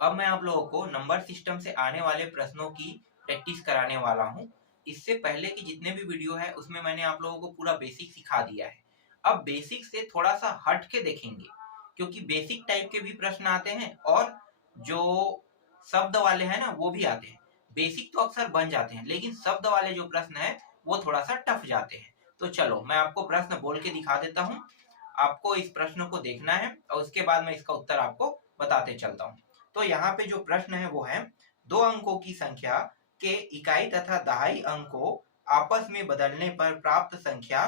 अब मैं आप लोगों को नंबर सिस्टम से आने वाले प्रश्नों की प्रैक्टिस कराने वाला हूँ। इससे पहले की जितने भी वीडियो है उसमें मैंने आप लोगों को पूरा बेसिक सिखा दिया है। अब बेसिक से थोड़ा सा हट के देखेंगे, क्योंकि बेसिक टाइप के भी प्रश्न आते हैं और जो शब्द वाले हैं ना वो भी आते हैं। बेसिक तो अक्सर बन जाते हैं, लेकिन शब्द वाले जो प्रश्न है वो थोड़ा सा टफ जाते हैं। तो चलो मैं आपको प्रश्न बोल के दिखा देता हूँ। आपको इस प्रश्न को देखना है और उसके बाद मैं इसका उत्तर आपको बताते चलता हूँ। तो यहाँ पे जो प्रश्न है वो है, दो अंकों की संख्या के इकाई तथा दहाई अंकों आपस में बदलने पर प्राप्त संख्या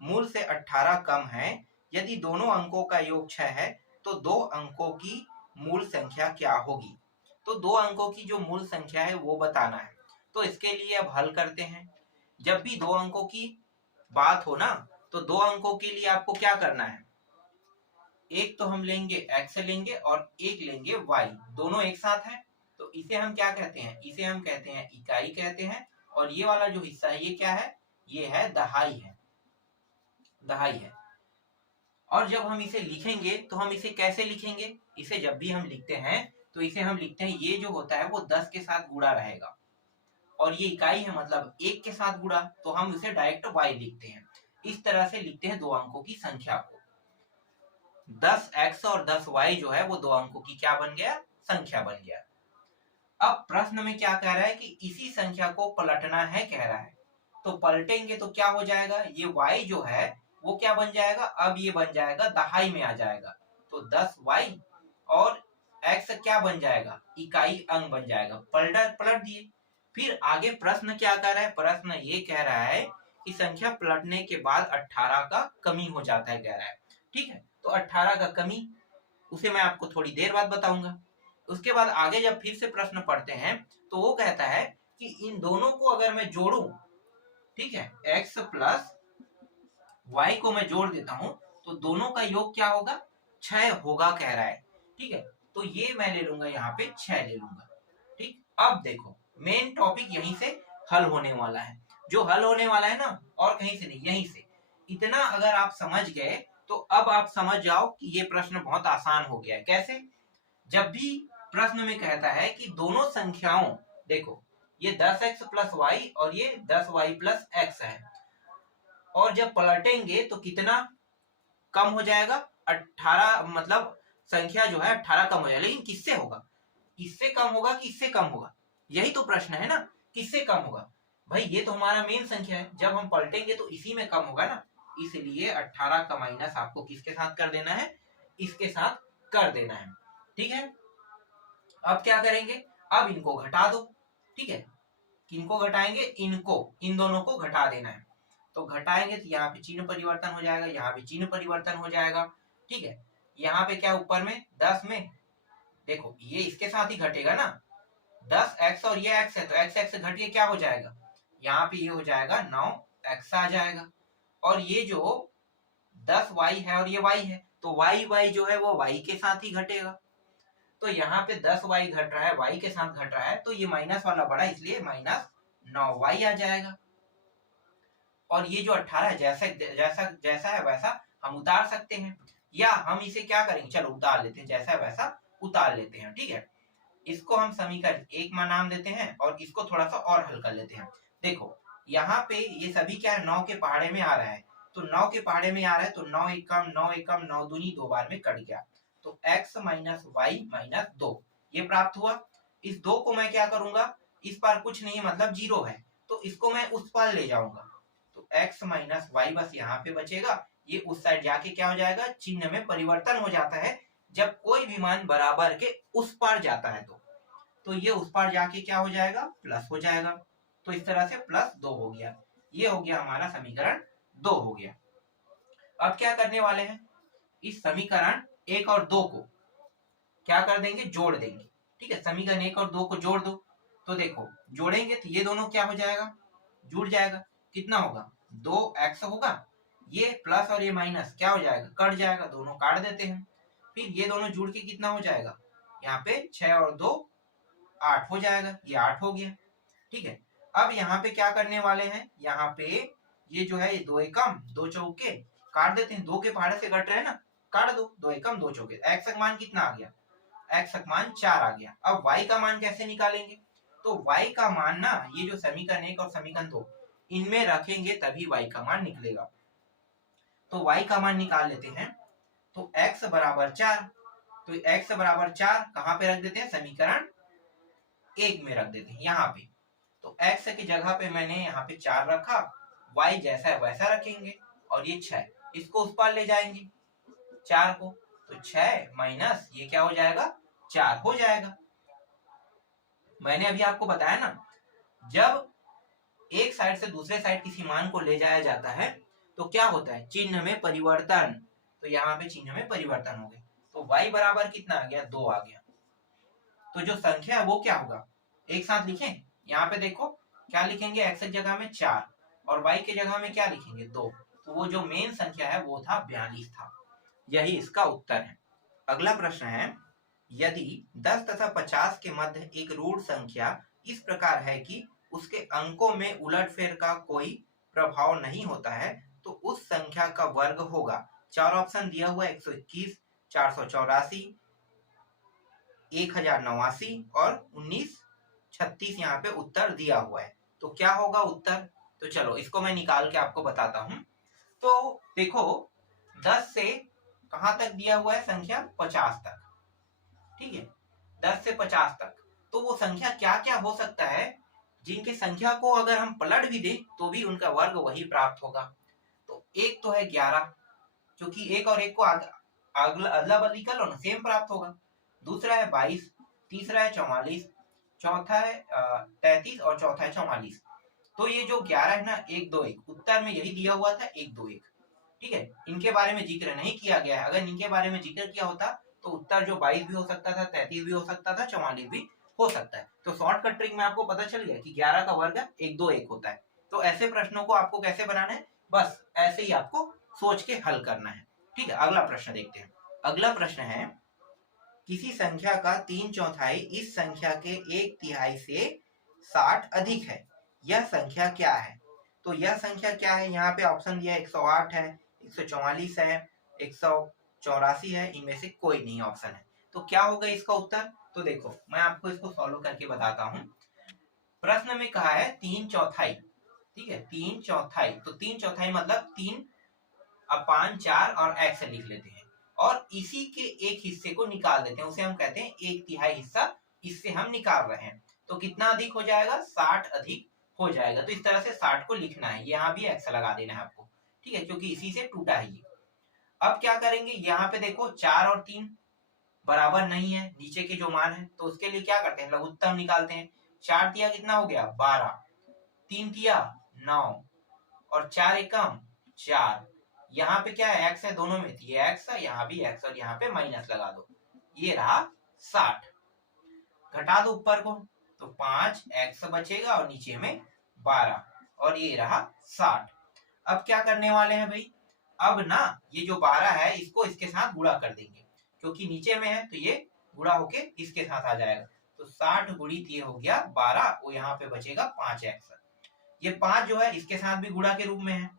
मूल से 18 कम है। यदि दोनों अंकों का योग 6 है तो दो अंकों की मूल संख्या क्या होगी। तो दो अंकों की जो मूल संख्या है वो बताना है। तो इसके लिए अब हल करते हैं। जब भी दो अंकों की बात हो ना, तो दो अंकों के लिए आपको क्या करना है, एक तो हम लेंगे x लेंगे और एक लेंगे y, दोनों एक साथ है। तो इसे हम क्या कहते हैं, इसे हम कहते हैं इकाई कहते हैं। और ये वाला जो हिस्सा है ये क्या है, ये है दहाई है, दहाई है। और जब हम इसे लिखेंगे तो हम इसे कैसे लिखेंगे, इसे जब भी हम लिखते हैं तो इसे हम लिखते हैं, ये जो होता है वो 10 के साथ गुणा रहेगा और ये इकाई है मतलब एक के साथ गुणा, तो हम इसे डायरेक्ट y लिखते हैं। इस तरह से लिखते हैं दो अंकों की संख्या को। 10x और 10y जो है वो दो अंकों की क्या बन गया, संख्या बन गया। अब प्रश्न में क्या कह रहा है कि इसी संख्या को पलटना है कह रहा है। तो पलटेंगे तो क्या हो जाएगा, ये y जो है वो क्या बन जाएगा, अब ये बन जाएगा दहाई में आ जाएगा। तो 10y और x क्या बन जाएगा, इकाई अंक बन जाएगा। पलट दिए। फिर आगे प्रश्न क्या कर रहा है, प्रश्न ये कह रहा है कि संख्या पलटने के बाद 18 का कमी हो जाता है कह रहा है। ठीक है, तो 18 का कमी उसे मैं आपको थोड़ी देर बाद बताऊंगा। उसके बाद आगे जब फिर से प्रश्न पढ़ते हैं तो वो कहता है कि इन दोनों को अगर मैं जोड़ूं, ठीक है, x प्लस y को मैं जोड़ देता हूं तो दोनों का योग क्या होगा, 6 होगा कह रहा है। ठीक है, तो ये मैं ले लूंगा, यहाँ पे 6 ले लूंगा। ठीक, अब देखो मेन टॉपिक यहीं से हल होने वाला है। जो हल होने वाला है ना, और कहीं से नहीं, यहीं से। इतना अगर आप समझ गए तो अब आप समझ जाओ कि ये प्रश्न बहुत आसान हो गया है। कैसे, जब भी प्रश्न में कहता है कि दोनों संख्याओं, देखो ये 10x प्लस वाई और ये 10y प्लस x है, और जब पलटेंगे तो कितना कम हो जाएगा, 18, मतलब संख्या जो है 18 कम हो जाएगा। लेकिन किससे होगा, इससे कम होगा कि इससे कम होगा, यही तो प्रश्न है ना, किससे कम होगा। भाई ये तो हमारा मेन संख्या है, जब हम पलटेंगे तो इसी में कम होगा ना, इसलिए 18 का माइनस आपको किसके साथ कर देना है, इसके साथ कर देना है। ठीक है, अब क्या करेंगे, अब इनको घटा दो। ठीक है, किनको घटाएंगे, इनको, इन दोनों को घटा देना है। तो घटाएंगे तो यहाँ पे चिन्ह परिवर्तन हो जाएगा, यहाँ पे चिन्ह परिवर्तन हो जाएगा। ठीक है, यहाँ पे क्या ऊपर में 10 में, देखो ये इसके साथ ही घटेगा ना, 10x और ये x है तो x x घट के क्या हो जाएगा, यहाँ पे ये हो जाएगा 9x आ जाएगा। और ये जो 10y है और ये y है तो y जो है वो y के साथ ही घटेगा। तो यहाँ पे 10y घट रहा है, y के साथ घट रहा है, तो ये माइनस वाला बड़ा, इसलिए माइनस 9y आ जाएगा। और ये जो 18 जैसा जैसा जैसा है वैसा हम उतार सकते हैं, या हम इसे क्या करेंगे, चलो उतार लेते हैं, जैसा है वैसा उतार लेते हैं। ठीक है, इसको हम समीकरण 1 में नाम देते हैं और इसको थोड़ा सा और हल कर लेते हैं। देखो यहाँ पे ये सभी क्या है, 9 के पहाड़े में आ रहा है, तो 9 के पहाड़े में आ रहा है तो 9 एकम 9 एकम 9 दूनी 2 बार में कट गया, तो x माइनस वाई माइनस 2 ये प्राप्त हुआ। इस 2 को मैं क्या करूंगा, इस पार कुछ नहीं मतलब 0 है, तो इसको मैं उस पार ले जाऊंगा, तो x माइनस वाई बस यहाँ पे बचेगा। ये उस साइड जाके क्या हो जाएगा, चिन्ह में परिवर्तन हो जाता है जब कोई भी मान बराबर के उस पार जाता है। तो ये उस पार जाके क्या हो जाएगा, प्लस हो जाएगा। तो इस तरह से +2 हो गया। ये हो गया हमारा समीकरण 2 हो गया। अब क्या करने वाले हैं, इस समीकरण 1 और 2 को क्या कर देंगे, जोड़ देंगे। ठीक है, समीकरण 1 और 2 को जोड़ दो। तो देखो जोड़ेंगे तो ये दोनों क्या हो जाएगा, जुड़ जाएगा। कितना होगा, 2x होगा, ये प्लस और ये माइनस क्या हो जाएगा, कट जाएगा, दोनों काट देते हैं। फिर ये दोनों जुड़ के कितना हो जाएगा, यहाँ पे 6 और 2 8 हो जाएगा, ये 8 हो गया। ठीक है, अब यहाँ पे क्या करने वाले हैं, यहाँ पे ये जो है ये 2 एकम 2 चौके काट देते हैं, 2 के पहाड़े से कट रहे हैं ना, काट दो, 2 एकम 2 चौके। x का मान कितना आ गया, x का मान 4 आ गया। अब y का मान कैसे निकालेंगे? तो y का मान ना ये जो समीकरण 1 और समीकरण 2 इनमें रखेंगे तभी y का मान निकलेगा। तो y का मान निकाल लेते हैं। तो x बराबर 4, तो x बराबर 4 कहाँ पे रख देते हैं? समीकरण 1 में रख देते हैं यहाँ पे। तो x की जगह पे मैंने यहाँ पे 4 रखा, y जैसा है वैसा रखेंगे और ये 6, इसको उस पार ले जाएंगे 4 को, तो 6 माइनस ये क्या हो जाएगा? 4 हो जाएगा। मैंने अभी आपको बताया ना, जब एक साइड से दूसरे साइड किसी मान को ले जाया जाता है तो क्या होता है? चिन्ह में परिवर्तन। तो यहाँ पे चिन्ह में परिवर्तन हो गया, तो y बराबर कितना आ गया? 2 आ गया। तो जो संख्या है वो क्या होगा? एक साथ लिखें, यहाँ पे देखो क्या लिखेंगे? x की जगह में 4 और y की जगह में क्या लिखेंगे? 2। तो वो जो मेन संख्या है वो था 42 था। यही इसका उत्तर है। अगला प्रश्न है, यदि 10 तथा 50 के मध्य एक ऋण संख्या इस प्रकार है कि उसके अंकों में उलटफेर का कोई प्रभाव नहीं होता है तो उस संख्या का वर्ग होगा। 4 ऑप्शन दिया हुआ है, 121, 484, 1089 और 1936 यहाँ पे उत्तर दिया हुआ है। तो क्या होगा उत्तर? तो चलो इसको मैं निकाल के आपको बताता हूँ। तो देखो 10 से कहाँ तक दिया हुआ है संख्या? 50 तक, ठीक है, 10 से 50 तक। तो वो संख्या क्या क्या हो सकता है जिनकी संख्या को अगर हम पलट भी दें तो भी उनका वर्ग वही प्राप्त होगा। तो एक तो है 11, क्योंकि एक और एक को अदला बदली कर लो ना, सेम प्राप्त होगा। दूसरा है 22, तीसरा है 44, चौथा है 33 और चौथा है 44। तो ये जो 11 है ना, 1 2 1 उत्तर में यही दिया हुआ था, 1 2 1, ठीक है। इनके बारे में जिक्र नहीं किया गया है। अगर इनके बारे में जिक्र किया होता तो उत्तर जो 22 भी हो सकता था, 33 भी हो सकता था, 44 भी हो सकता है। तो शॉर्टकट ट्रिक में आपको पता चल गया कि 11 का वर्ग 1 2 1 होता है। तो ऐसे प्रश्नों को आपको कैसे बनाना है? बस ऐसे ही आपको सोच के हल करना है, ठीक है। अगला प्रश्न देखते हैं। अगला प्रश्न है, किसी संख्या का 3/4 इस संख्या के 1/3 से 60 अधिक है, यह संख्या क्या है? तो यह संख्या क्या है? यहाँ पे ऑप्शन दिया है, 108 है, 144 है, 184 है, इनमें से कोई नहीं ऑप्शन है। तो क्या होगा इसका उत्तर? तो देखो मैं आपको इसको सॉल्व करके बताता हूँ। प्रश्न में कहा है 3/4, ठीक है, 3/4। तो 3/4 मतलब 3/4 और x लिख लेते हैं और इसी के एक हिस्से को निकाल देते हैं, उसे हम कहते हैं 1/3 हिस्सा, इससे हम निकाल रहे हैं। तो कितना अधिक हो जाएगा? 60 अधिक हो जाएगा। तो इस तरह से 60 को लिखना है, यहाँ भी x लगा देना है आपको, ठीक है, क्योंकि इसी से टूटा है ये। अब क्या करेंगे? यहाँ पे देखो 4 और 3 बराबर नहीं है नीचे के जो मान है, तो उसके लिए क्या करते हैं? लघुत्तम निकालते हैं। 4 तिया कितना हो गया? 12, 3 तिया 9 और 4 एकम 4। यहाँ पे क्या है? x है दोनों में, ये x है, यहाँ भी x और यहाँ पे माइनस लगा दो, ये रहा 60। घटा दो ऊपर को, तो 5x बचेगा और नीचे में 12 और ये रहा 60। अब क्या करने वाले हैं भाई? अब ना ये जो 12 है इसको इसके साथ गुणा कर देंगे, क्योंकि नीचे में है तो ये गुणा होके इसके साथ आ जाएगा। तो 60 गुणित ये हो गया 12, वो यहाँ पे बचेगा 5x। ये 5 जो है इसके साथ भी गुणा के रूप में है,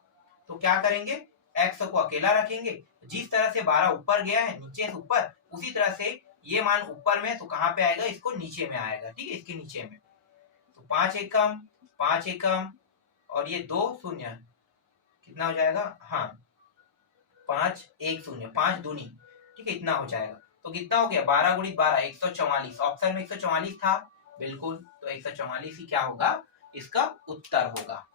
तो क्या करेंगे? x को अकेला रखेंगे। जिस तरह से 12 ऊपर गया है नीचे से ऊपर, उसी तरह से ये मान ऊपर में तो कहाँ पे आएगा? इसको नीचे में आएगा, ठीक है, इसके नीचे में। तो 5 एकम 5 एकम और ये 2 शून्य कितना हो जाएगा? हाँ 5 1 0, 5 दूनी, ठीक है, इतना हो जाएगा। तो कितना हो गया? 12 गुणित 12 144। ऑप्शन में 144 था, बिल्कुल, तो 144 ही क्या होगा? इसका उत्तर होगा।